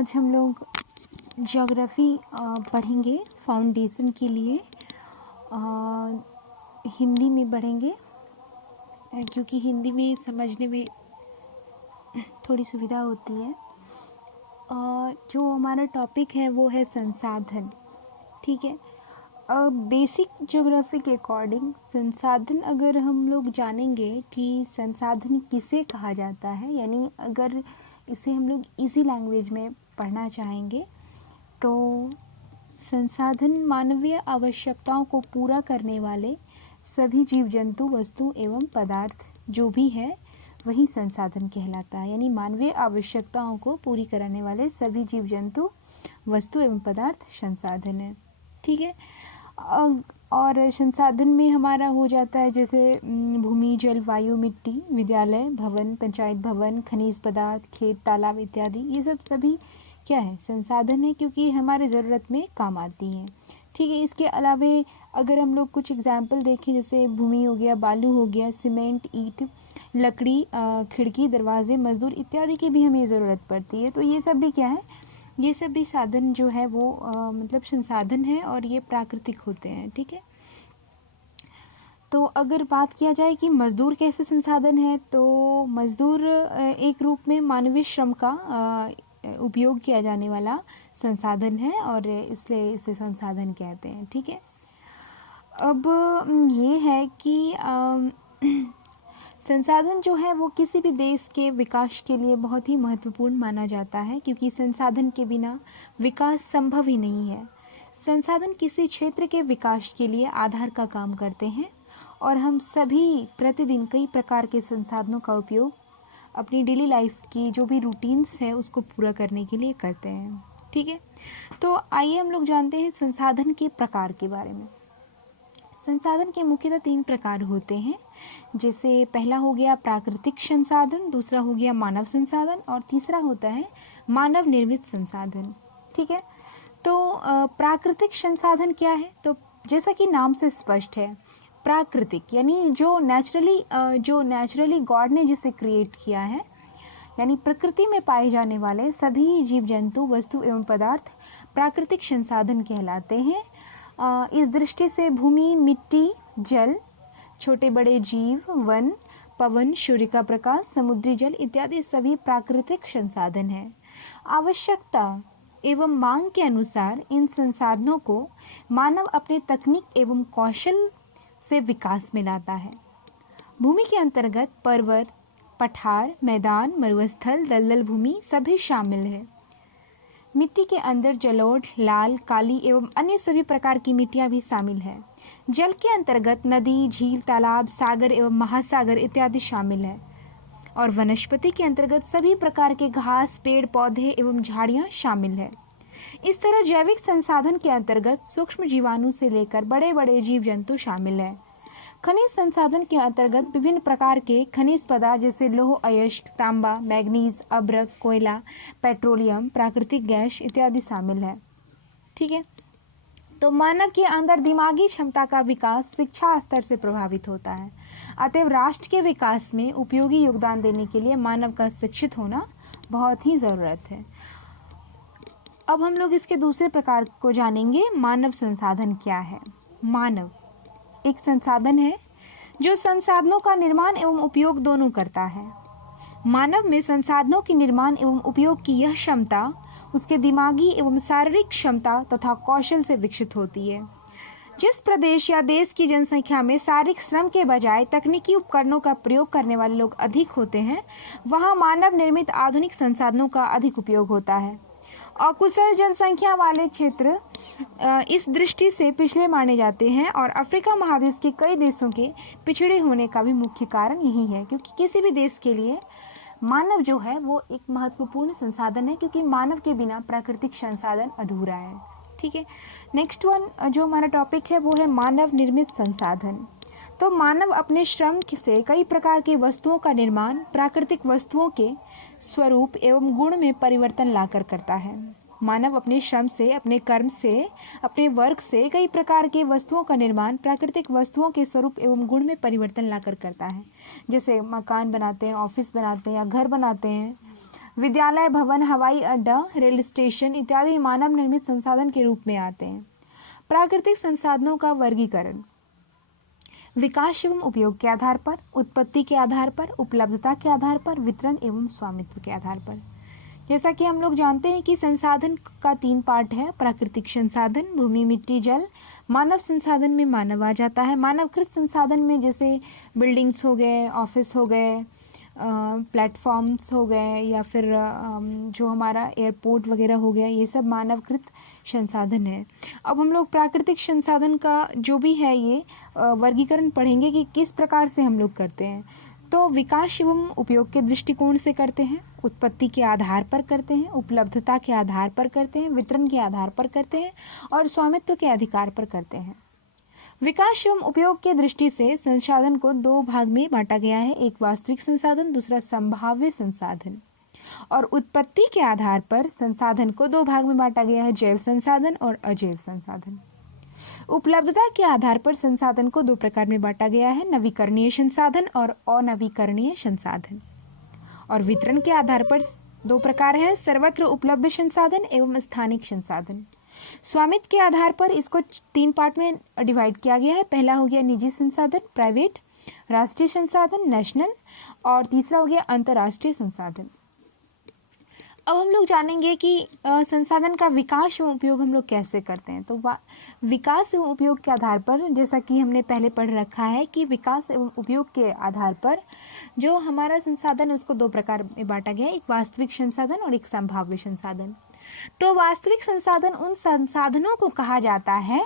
आज हम लोग ज्योग्राफी पढ़ेंगे फाउंडेशन के लिए। हिंदी में पढ़ेंगे क्योंकि हिंदी में समझने में थोड़ी सुविधा होती है। जो हमारा टॉपिक है वो है संसाधन। ठीक है, बेसिक ज्योग्राफी के अकॉर्डिंग संसाधन अगर हम लोग जानेंगे कि संसाधन किसे कहा जाता है, यानी अगर इसे हम लोग इजी लैंग्वेज में पढ़ना चाहेंगे तो संसाधन मानवीय आवश्यकताओं को पूरा करने वाले सभी जीव जंतु वस्तु एवं पदार्थ जो भी है वही संसाधन कहलाता है। यानी मानवीय आवश्यकताओं को पूरी करने वाले सभी जीव जंतु वस्तु एवं पदार्थ संसाधन है। ठीक है, और संसाधन में हमारा हो जाता है जैसे भूमि, जल, वायु, मिट्टी, विद्यालय, भवन, पंचायत भवन, खनिज पदार्थ, खेत, तालाब इत्यादि। ये सब सभी क्या है, संसाधन है, क्योंकि हमारे ज़रूरत में काम आती हैं। ठीक है, इसके अलावे अगर हम लोग कुछ एग्जाम्पल देखें, जैसे भूमि हो गया, बालू हो गया, सीमेंट, ईंट, लकड़ी, खिड़की, दरवाजे, मजदूर इत्यादि की भी हमें ज़रूरत पड़ती है। तो ये सब भी क्या है, ये सब भी साधन जो है वो मतलब संसाधन है और ये प्राकृतिक होते हैं। ठीक है, तो अगर बात किया जाए कि मजदूर कैसे संसाधन है, तो मजदूर एक रूप में मानवीय श्रम का उपयोग किया जाने वाला संसाधन है और इसलिए इसे संसाधन कहते हैं। ठीक है, अब ये है कि संसाधन जो है वो किसी भी देश के विकास के लिए बहुत ही महत्वपूर्ण माना जाता है, क्योंकि संसाधन के बिना विकास संभव ही नहीं है। संसाधन किसी क्षेत्र के विकास के लिए आधार का काम करते हैं और हम सभी प्रतिदिन कई प्रकार के संसाधनों का उपयोग अपनी डेली लाइफ की जो भी रूटीन्स है उसको पूरा करने के लिए करते हैं। ठीक है, तो आइए हम लोग जानते हैं संसाधन के प्रकार के बारे में। संसाधन के मुख्यतः 3 प्रकार होते हैं, जैसे पहला हो गया प्राकृतिक संसाधन, दूसरा हो गया मानव संसाधन और तीसरा होता है मानव निर्मित संसाधन। ठीक है, तो प्राकृतिक संसाधन क्या है, तो जैसा कि नाम से स्पष्ट है, प्राकृतिक यानी जो नेचुरली गॉड ने जिसे क्रिएट किया है, यानी प्रकृति में पाए जाने वाले सभी जीव जंतु वस्तु एवं पदार्थ प्राकृतिक संसाधन कहलाते हैं। इस दृष्टि से भूमि, मिट्टी, जल, छोटे बड़े जीव, वन, पवन, सूर्य का प्रकाश, समुद्री जल इत्यादि सभी प्राकृतिक संसाधन हैं। आवश्यकता एवं मांग के अनुसार इन संसाधनों को मानव अपने तकनीक एवं कौशल से विकास में लाता है। भूमि के अंतर्गत पर्वत, पठार, मैदान, मरुस्थल, दलदल भूमि सभी शामिल है। मिट्टी के अंदर जलोढ़, लाल, काली एवं अन्य सभी प्रकार की मिट्टियां भी शामिल है। जल के अंतर्गत नदी, झील, तालाब, सागर एवं महासागर इत्यादि शामिल है और वनस्पति के अंतर्गत सभी प्रकार के घास, पेड़ पौधे एवं झाड़ियां शामिल है। इस तरह जैविक संसाधन के अंतर्गत सूक्ष्म जीवाणु से लेकर बड़े बड़े जीव जंतु शामिल है। खनिज संसाधन के अंतर्गत विभिन्न प्रकार के खनिज पदार्थ जैसे लौह अयस्क, तांबा, मैग्नीज, अभ्रक, कोयला, पेट्रोलियम, प्राकृतिक गैस इत्यादि शामिल है। ठीक है, तो मानव के अंदर दिमागी क्षमता का विकास शिक्षा स्तर से प्रभावित होता है। अतएव राष्ट्र के विकास में उपयोगी योगदान देने के लिए मानव का शिक्षित होना बहुत ही जरूरत है। अब हम लोग इसके दूसरे प्रकार को जानेंगे, मानव संसाधन क्या है। मानव एक संसाधन है जो संसाधनों का निर्माण एवं उपयोग दोनों करता है। मानव में संसाधनों के निर्माण एवं उपयोग की यह क्षमता उसके दिमागी एवं शारीरिक क्षमता तथा कौशल से विकसित होती है। जिस प्रदेश या देश की जनसंख्या में शारीरिक श्रम के बजाय तकनीकी उपकरणों का प्रयोग करने वाले लोग अधिक होते हैं, वहां मानव निर्मित आधुनिक संसाधनों का अधिक उपयोग होता है। अकुशल जनसंख्या वाले क्षेत्र इस दृष्टि से पिछड़े माने जाते हैं और अफ्रीका महादेश के कई देशों के पिछड़े होने का भी मुख्य कारण यही है, क्योंकि किसी भी देश के लिए मानव जो है वो एक महत्वपूर्ण संसाधन है, क्योंकि मानव के बिना प्राकृतिक संसाधन अधूरा है। ठीक है, नेक्स्ट वन जो हमारा टॉपिक है वो है मानव निर्मित संसाधन। तो मानव अपने श्रम से कई प्रकार की वस्तुओं का निर्माण प्राकृतिक वस्तुओं के स्वरूप एवं गुण में परिवर्तन लाकर करता है। मानव अपने श्रम से, अपने कर्म से, अपने वर्क से कई प्रकार के वस्तुओं का निर्माण प्राकृतिक वस्तुओं के स्वरूप एवं गुण में परिवर्तन लाकर करता है। जैसे मकान बनाते हैं, ऑफिस बनाते हैं या घर बनाते हैं, विद्यालय, भवन, हवाई अड्डा, रेल स्टेशन इत्यादि मानव निर्मित संसाधन के रूप में आते हैं। प्राकृतिक संसाधनों का वर्गीकरण विकास एवं उपयोग के आधार पर, उत्पत्ति के आधार पर, उपलब्धता के आधार पर, वितरण एवं स्वामित्व के आधार पर। जैसा कि हम लोग जानते हैं कि संसाधन का 3 पार्ट है, प्राकृतिक संसाधन, भूमि, मिट्टी, जल। मानव संसाधन में मानव आ जाता है। मानवकृत संसाधन में जैसे बिल्डिंग्स हो गए, ऑफिस हो गए, प्लेटफॉर्म्स हो गए, या फिर जो हमारा एयरपोर्ट वगैरह हो गया, ये सब मानवकृत संसाधन है। अब हम लोग प्राकृतिक संसाधन का जो भी है ये वर्गीकरण पढ़ेंगे कि किस प्रकार से हम लोग करते हैं। तो विकास एवं उपयोग के दृष्टिकोण से करते हैं, उत्पत्ति के आधार पर करते हैं, उपलब्धता के आधार पर करते हैं, वितरण के आधार पर करते हैं और स्वामित्व के अधिकार पर करते हैं। विकास एवं उपयोग के दृष्टि से संसाधन को 2 भाग में बांटा गया है, एक वास्तविक संसाधन, दूसरा संभाव्य संसाधन। और उत्पत्ति के आधार पर संसाधन को 2 भाग में बांटा गया है, जैव संसाधन और अजैव संसाधन। उपलब्धता के आधार पर संसाधन को 2 प्रकार में बांटा गया है, नवीकरणीय संसाधन और अनवीकरणीय संसाधन। और वितरण के आधार पर 2 प्रकार हैं, सर्वत्र उपलब्ध संसाधन एवं स्थानिक संसाधन। स्वामित्व के आधार पर इसको 3 पार्ट में डिवाइड किया गया है। पहला हो गया निजी संसाधन, प्राइवेट, राष्ट्रीय संसाधन, नेशनल, और तीसरा हो गया अंतर्राष्ट्रीय संसाधन। अब हम लोग जानेंगे कि संसाधन का विकास एवं उपयोग हम लोग कैसे करते हैं। तो विकास एवं उपयोग के आधार पर, जैसा कि हमने पहले पढ़ रखा है कि विकास एवं उपयोग के आधार पर जो हमारा संसाधन है उसको 2 प्रकार में बांटा गया है, एक वास्तविक संसाधन और एक संभाव्य संसाधन। तो वास्तविक संसाधन उन संसाधनों को कहा जाता है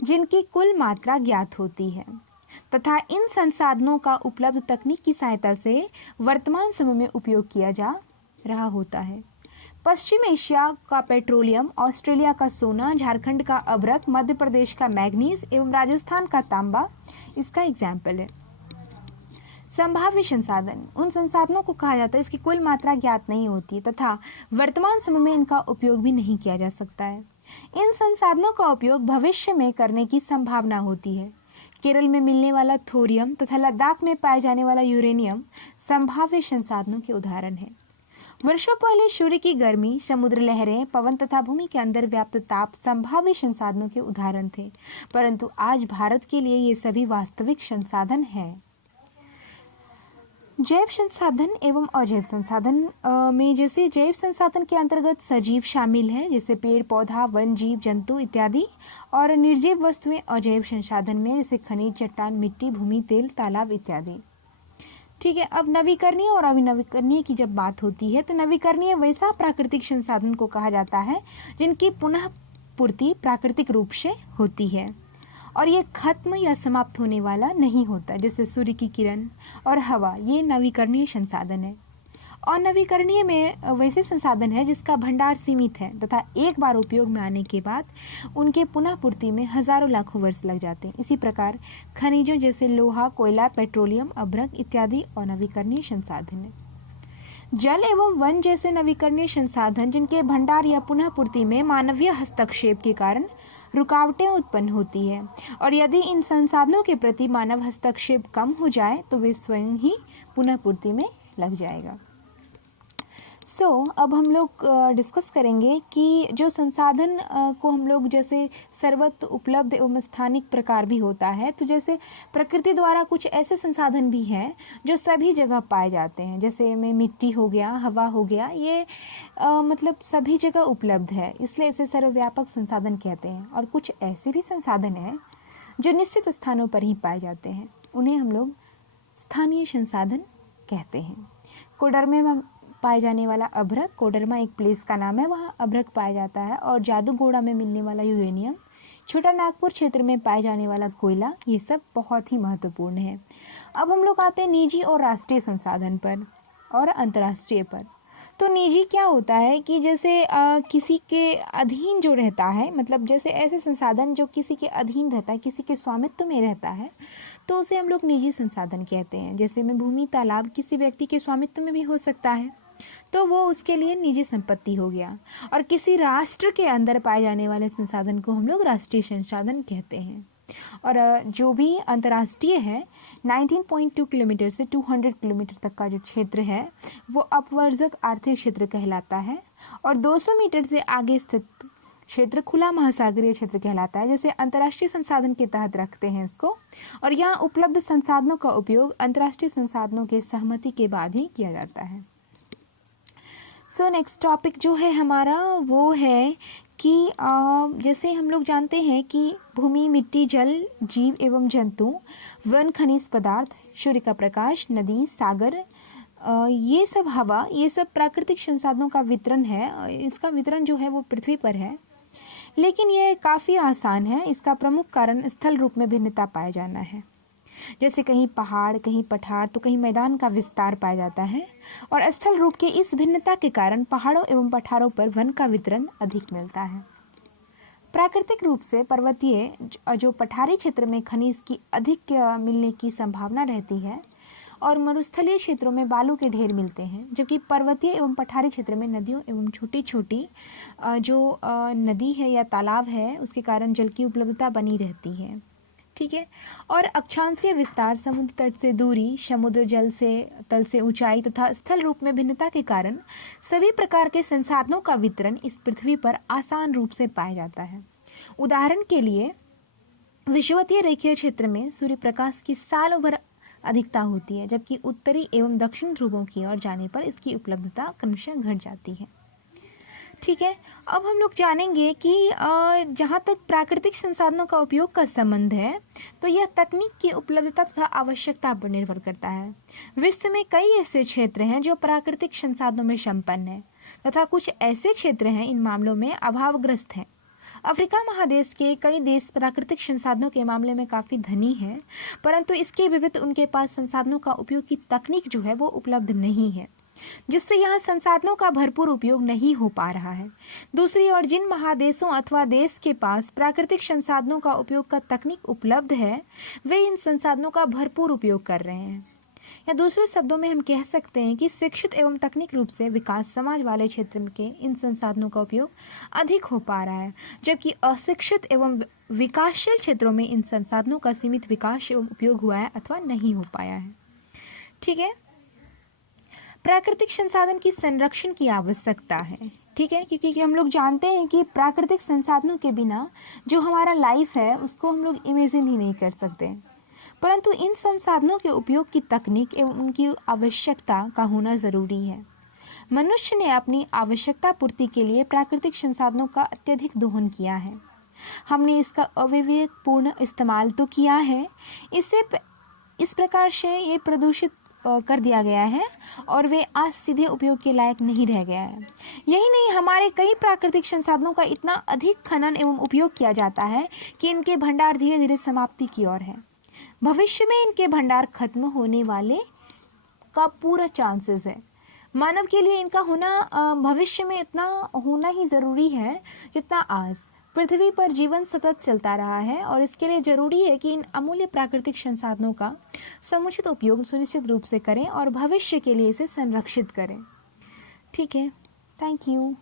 जिनकी कुल मात्रा ज्ञात होती है तथा इन संसाधनों का उपलब्ध तकनीक की सहायता से वर्तमान समय में उपयोग किया जा रहा होता है। पश्चिम एशिया का पेट्रोलियम, ऑस्ट्रेलिया का सोना, झारखंड का अभ्रक, मध्य प्रदेश का मैग्नीज एवं राजस्थान का तांबा इसका एग्जाम्पल है। संभाव्य संसाधन उन संसाधनों को कहा जाता है इसकी कुल मात्रा ज्ञात नहीं होती तथा वर्तमान समय में इनका उपयोग भी नहीं किया जा सकता है। इन संसाधनों का उपयोग भविष्य में करने की संभावना होती है। केरल में मिलने वाला थोरियम तथा लद्दाख में पाए जाने वाला यूरेनियम संभाव्य संसाधनों के उदाहरण है। वर्षों पहले सूर्य की गर्मी, समुद्र लहरें, पवन तथा भूमि के अंदर व्याप्त ताप संभाव्य संसाधनों के उदाहरण थे, परंतु आज भारत के लिए ये सभी वास्तविक संसाधन हैं। जैव संसाधन एवं अजैव संसाधन में जैसे जैव संसाधन के अंतर्गत सजीव शामिल है, जैसे पेड़ पौधा, वन जीव जंतु इत्यादि, और निर्जीव वस्तुएं अजैव संसाधन में जैसे खनिज, चट्टान, मिट्टी, भूमि, तेल, तालाब इत्यादि। ठीक है। अब नवीकरणीय और अविनवीकरणीय की जब बात होती है तो नवीकरणीय वैसा प्राकृतिक संसाधन को कहा जाता है जिनकी पुनः पूर्ति प्राकृतिक रूप से होती है और ये खत्म या समाप्त होने वाला नहीं होता, जैसे सूर्य की किरण और हवा, ये नवीकरणीय संसाधन है। और नवीकरणीय में वैसे संसाधन है जिसका भंडार सीमित है तथा एक बार उपयोग में आने के बाद उनके पुनः पूर्ति में हजारों लाखों वर्ष लग जाते हैं। इसी प्रकार खनिजों जैसे लोहा, कोयला, पेट्रोलियम, अभ्रक इत्यादि अनवीकरणीय संसाधन है। जल एवं वन जैसे नवीकरणीय संसाधन जिनके भंडार या पुनः पूर्ति में मानवीय हस्तक्षेप के कारण रुकावटें उत्पन्न होती है और यदि इन संसाधनों के प्रति मानव हस्तक्षेप कम हो जाए तो वे स्वयं ही पुनः पूर्ति में लग जाएगा। अब हम लोग डिस्कस करेंगे कि जो संसाधन को हम लोग जैसे सर्वत्र उपलब्ध एवं स्थानिक प्रकार भी होता है, तो जैसे प्रकृति द्वारा कुछ ऐसे संसाधन भी हैं जो सभी जगह पाए जाते हैं, जैसे में मिट्टी हो गया, हवा हो गया, ये मतलब सभी जगह उपलब्ध है, इसलिए इसे सर्वव्यापक संसाधन कहते हैं। और कुछ ऐसे भी संसाधन हैं जो निश्चित स्थानों पर ही पाए जाते हैं, उन्हें हम लोग स्थानीय संसाधन कहते हैं। कोडरमा में पाए जाने वाला अभ्रक, कोडरमा एक प्लेस का नाम है, वहाँ अभ्रक पाया जाता है। और जादूगोड़ा में मिलने वाला यूरेनियम, छोटा नागपुर क्षेत्र में पाए जाने वाला कोयला, ये सब बहुत ही महत्वपूर्ण है। अब हम लोग आते हैं निजी और राष्ट्रीय संसाधन पर और अंतर्राष्ट्रीय पर। तो निजी क्या होता है कि जैसे किसी के अधीन जो रहता है, मतलब जैसे ऐसे संसाधन जो किसी के अधीन रहता है, किसी के स्वामित्व में रहता है, तो उसे हम लोग निजी संसाधन कहते हैं। जैसे में भूमि, तालाब किसी व्यक्ति के स्वामित्व में भी हो सकता है, तो वो उसके लिए निजी संपत्ति हो गया। और किसी राष्ट्र के अंदर पाए जाने वाले संसाधन को हम लोग राष्ट्रीय संसाधन कहते हैं। और जो भी अंतर्राष्ट्रीय है 19.2 किलोमीटर से 200 किलोमीटर तक का जो क्षेत्र है वो अपवर्जक आर्थिक क्षेत्र कहलाता है। और 200 मीटर से आगे स्थित क्षेत्र खुला महासागरीय क्षेत्र कहलाता है, जैसे अंतर्राष्ट्रीय संसाधन के तहत रखते हैं इसको। और यहाँ उपलब्ध संसाधनों का उपयोग अंतर्राष्ट्रीय संसाधनों के सहमति के बाद ही किया जाता है। सो नेक्स्ट टॉपिक जो है हमारा वो है कि जैसे हम लोग जानते हैं कि भूमि, मिट्टी, जल, जीव एवं जंतु, वन, खनिज पदार्थ, सूर्य का प्रकाश, नदी, सागर, ये सब हवा, ये सब प्राकृतिक संसाधनों का वितरण है। इसका वितरण जो है वो पृथ्वी पर है, लेकिन यह काफ़ी आसान है। इसका प्रमुख कारण स्थल रूप में भिन्नता पाया जाना है। जैसे कहीं पहाड़, कहीं पठार तो कहीं मैदान का विस्तार पाया जाता है। और स्थल रूप के इस भिन्नता के कारण पहाड़ों एवं पठारों पर वन का वितरण अधिक मिलता है। प्राकृतिक रूप से पर्वतीय जो पठारी क्षेत्र में खनिज की अधिक मिलने की संभावना रहती है और मरुस्थलीय क्षेत्रों में बालू के ढेर मिलते हैं, जबकि पर्वतीय एवं पठारी क्षेत्र में नदियों एवं छोटी छोटी जो नदी है या तालाब है उसके कारण जल की उपलब्धता बनी रहती है। ठीक है। और अक्षांशीय विस्तार, समुद्र तट से दूरी, समुद्र जल से तल से ऊंचाई तथा स्थल रूप में भिन्नता के कारण सभी प्रकार के संसाधनों का वितरण इस पृथ्वी पर आसान रूप से पाया जाता है। उदाहरण के लिए विषुवतीय रेखीय क्षेत्र में सूर्य प्रकाश की सालों भर अधिकता होती है, जबकि उत्तरी एवं दक्षिण ध्रुवों की ओर जाने पर इसकी उपलब्धता क्रमशः घट जाती है। ठीक है। अब हम लोग जानेंगे कि जहाँ तक प्राकृतिक संसाधनों का उपयोग का संबंध है तो यह तकनीक की उपलब्धता तथा आवश्यकता पर निर्भर करता है। विश्व में कई ऐसे क्षेत्र हैं जो प्राकृतिक संसाधनों में संपन्न हैं तथा कुछ ऐसे क्षेत्र हैं इन मामलों में अभावग्रस्त हैं। अफ्रीका महादेश के कई देश प्राकृतिक संसाधनों के मामले में काफ़ी धनी हैं, परंतु इसके विपरीत उनके पास संसाधनों का उपयोग की तकनीक जो है वो उपलब्ध नहीं है, जिससे यहाँ संसाधनों का भरपूर उपयोग नहीं हो पा रहा है। दूसरी ओर जिन महादेशों अथवा देश के पास प्राकृतिक संसाधनों का उपयोग का तकनीक उपलब्ध है वे इन संसाधनों का भरपूर उपयोग कर रहे हैं। या दूसरे शब्दों में हम कह सकते हैं कि शिक्षित एवं तकनीक रूप से विकास समाज वाले क्षेत्र के इन संसाधनों का उपयोग अधिक हो पा रहा है, जबकि अशिक्षित एवं विकासशील क्षेत्रों में इन संसाधनों का सीमित विकास एवं उपयोग हुआ है अथवा नहीं हो पाया है। ठीक है। प्राकृतिक संसाधन की संरक्षण की आवश्यकता है। ठीक है, क्योंकि हम लोग जानते हैं कि प्राकृतिक संसाधनों के बिना जो हमारा लाइफ है उसको हम लोग इमेजिन ही नहीं कर सकते, परंतु इन संसाधनों के उपयोग की तकनीक एवं उनकी आवश्यकता का होना जरूरी है। मनुष्य ने अपनी आवश्यकता पूर्ति के लिए प्राकृतिक संसाधनों का अत्यधिक दोहन किया है। हमने इसका अविवेकपूर्ण इस्तेमाल तो किया है, इसे इस प्रकार से ये प्रदूषित कर दिया गया है और वे आज सीधे उपयोग के लायक नहीं रह गया है। यही नहीं, हमारे कई प्राकृतिक संसाधनों का इतना अधिक खनन एवं उपयोग किया जाता है कि इनके भंडार धीरे धीरे समाप्ति की ओर है। भविष्य में इनके भंडार खत्म होने वाले का पूरा चांसेस है। मानव के लिए इनका होना भविष्य में इतना होना ही जरूरी है जितना आज पृथ्वी पर जीवन सतत चलता रहा है, और इसके लिए जरूरी है कि इन अमूल्य प्राकृतिक संसाधनों का समुचित उपयोग सुनिश्चित रूप से करें और भविष्य के लिए इसे संरक्षित करें। ठीक है, थैंक यू।